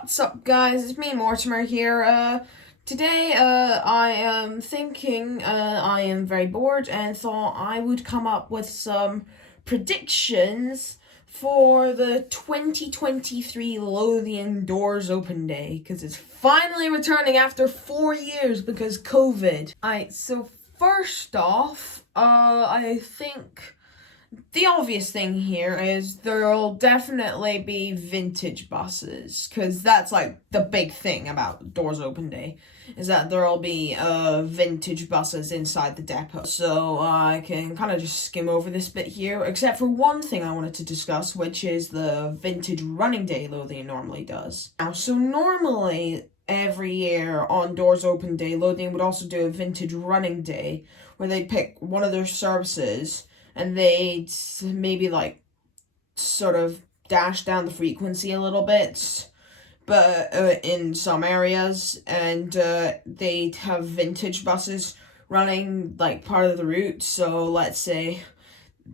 What's up, guys? It's me, Mortimer here. Today, I am thinking, I am very bored and thought I would come up with some predictions for the 2023 Lothian Doors Open Day, because it's finally returning after 4 years because COVID. Alright, so first off, I think the obvious thing here is there'll definitely be vintage buses, because that's like the big thing about Doors Open Day, is that there'll be vintage buses inside the depot. So I can kind of just skim over this bit here, except for one thing I wanted to discuss, which is the vintage running day Lothian normally does. Now, so normally every year on Doors Open Day, Lothian would also do a vintage running day, where they'd pick one of their services and they'd maybe like sort of dash down the frequency a little bit, but in some areas, and they'd have vintage buses running like part of the route. So let's say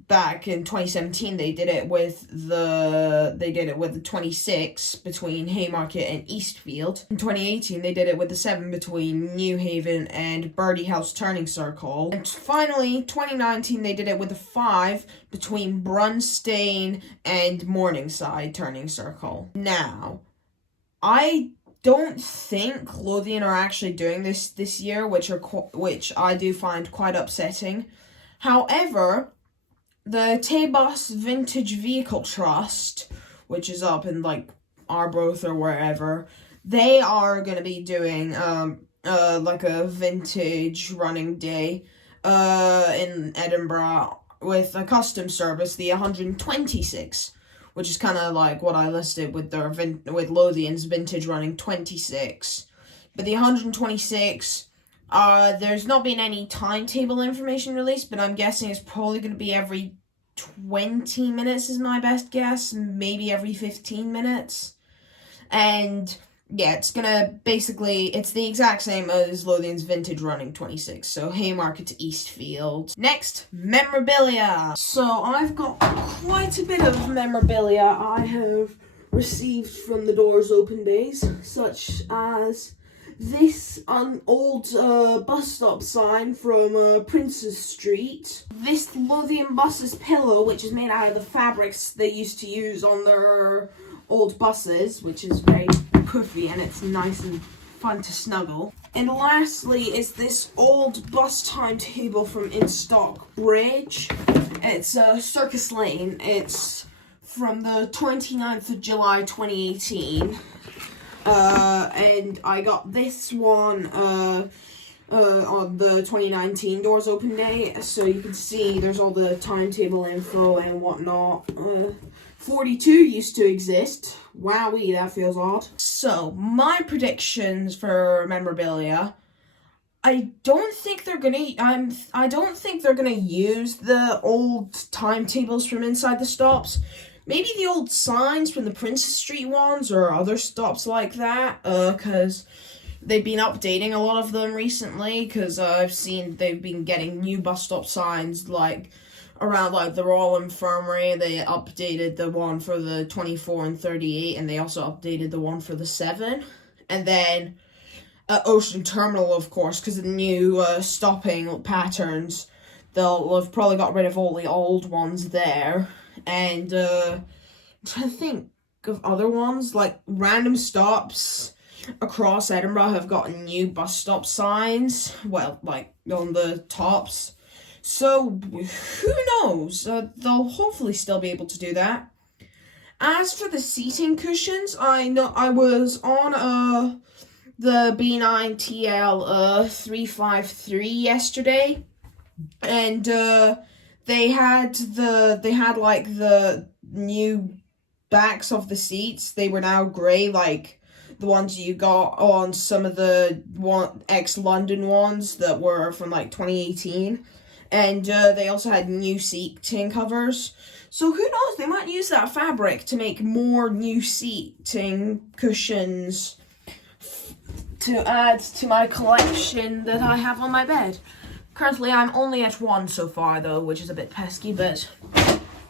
back in 2017 they did it with the 26 between Haymarket and Eastfield. In 2018 they did it with the 7 between Newhaven and Birdie House Turning Circle. And finally 2019 they did it with the 5 between Brunstane and Morningside Turning Circle. Now, I don't think Lothian are actually doing this year, which I do find quite upsetting. However, the T-Bus Vintage Vehicle Trust, which is up in like Arbroath or wherever, they are going to be doing like a vintage running day in Edinburgh with a custom service, the 126, which is kind of like what I listed with with Lothian's vintage running 26. But the 126, there's not been any timetable information released, but I'm guessing it's probably going to be every 20 minutes is my best guess, maybe every 15 minutes. And yeah, it's the exact same as Lothian's vintage running 26, so Haymarket to Eastfield. Next, memorabilia. So I've got quite a bit of memorabilia I have received from the Doors Open Days, such as this old bus stop sign from Princes Street. This Lothian Buses pillow, which is made out of the fabrics they used to use on their old buses, which is very puffy and it's nice and fun to snuggle. And lastly is this old bus timetable from In-Stock Bridge. It's Circus Lane. It's from the 29th of July 2018. And I got this one on the 2019 Doors Open Day, so you can see there's all the timetable info and whatnot. 42 used to exist. Wowee, that feels odd. So, my predictions for memorabilia. I don't think they're gonna use the old timetables from inside the stops. Maybe the old signs from the Princess Street ones or other stops like that, because they've been updating a lot of them recently, because I've seen they've been getting new bus stop signs, like, around, like, the Royal Infirmary. They updated the one for the 24 and 38, and they also updated the one for the 7. And then Ocean Terminal, of course, because of the new stopping patterns, they'll have probably got rid of all the old ones there. And I'm trying to think of other ones, like random stops across Edinburgh have gotten new bus stop signs, well, like on the tops. So who knows? They'll hopefully still be able to do that. As for the seating cushions, I was on the B9TL 353 yesterday, and They had like the new backs of the seats. They were now grey, like the ones you got on some of the ex-London ones that were from like 2018. And they also had new seating covers. So who knows, they might use that fabric to make more new seating cushions to add to my collection that I have on my bed. Currently, I'm only at 1 so far, though, which is a bit pesky, but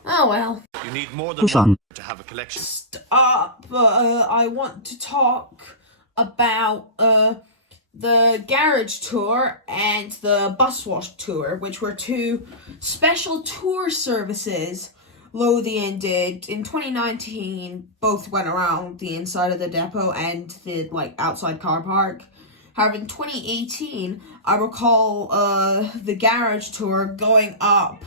Oh well. You need more than one to have a collection. I want to talk about the garage tour and the bus wash tour, which were two special tour services Lothian did in 2019. Both went around the inside of the depot and the outside car park. However, in 2018, I recall the garage tour going up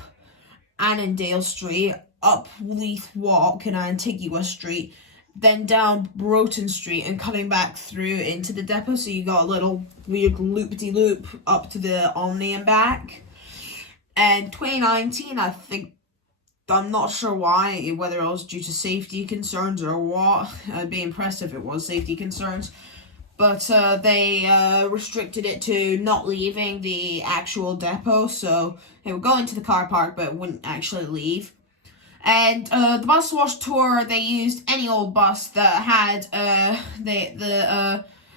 Annandale Street, up Leith Walk and Antigua Street, then down Broughton Street and coming back through into the depot. So you got a little weird loop-de-loop up to the Omni and back. And 2019, I'm not sure why, whether it was due to safety concerns or what. I'd be impressed if it was safety concerns. But they restricted it to not leaving the actual depot, so it would go into the car park, but it wouldn't actually leave. And the bus wash tour, they used any old bus that had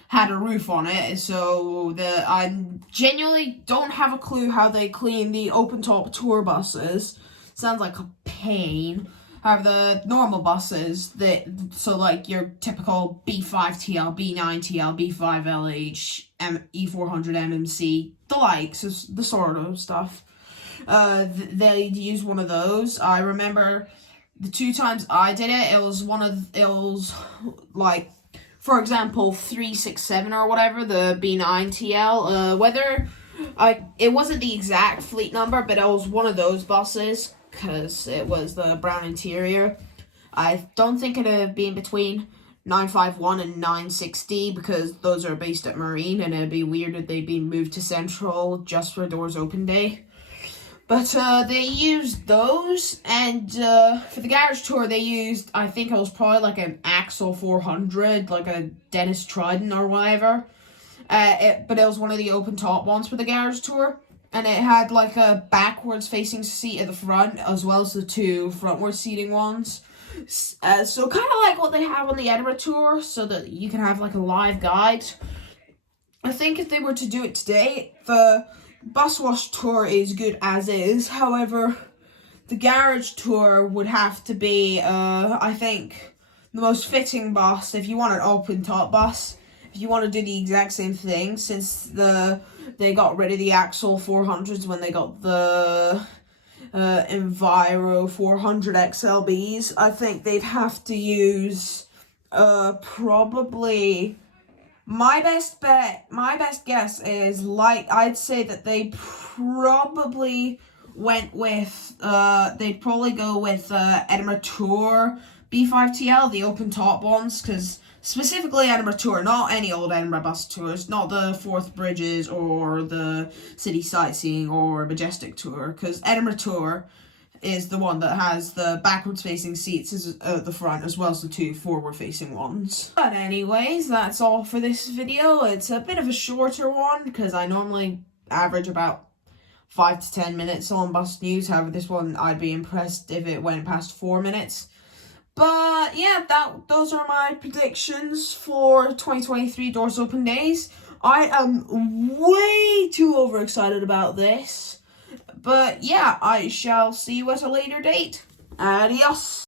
had a roof on it. So I genuinely don't have a clue how they clean the open top tour buses. Sounds like a pain. However, the normal buses, your typical B5TL, B9TL, B5LH, E400 MMC, the likes, the sort of stuff. They'd use one of those. I remember the 2 times I did it, for example, 367 or whatever, the B9TL, it wasn't the exact fleet number, but it was one of those buses, because it was the brown interior. I don't think it'd be in between 951 and 960, because those are based at Marine, and it'd be weird if they'd be moved to Central just for Doors Open Day. But they used those, and for the garage tour, they used, I think it was probably like an Axle 400, like a Dennis Trident or whatever. But it was one of the open top ones for the garage tour. And it had like a backwards facing seat at the front, as well as the 2 frontward seating ones. So kind of like what they have on the Edinburgh tour, so that you can have like a live guide. I think if they were to do it today, the bus wash tour is good as is. However, the garage tour would have to be, I think, the most fitting bus if you want an open top bus. If you want to do the exact same thing, since they got rid of the Axle 400s when they got the Enviro 400 XLBs, I think they'd have to use probably, my best guess is, I'd say that they probably went with, they'd probably go with Edinburgh Tour B5TL, the open top ones, because specifically Edinburgh Tour, not any old Edinburgh bus tours, not the Forth Bridges or the City Sightseeing or Majestic Tour, because Edinburgh Tour is the one that has the backwards facing seats at the front, as well as the 2 forward facing ones. But anyways, that's all for this video. It's a bit of a shorter one, because I normally average about 5 to 10 minutes on bus news. However, this one, I'd be impressed if it went past 4 minutes. But yeah, those are my predictions for 2023 Doors Open Days. I am way too overexcited about this. But yeah, I shall see you at a later date. Adios.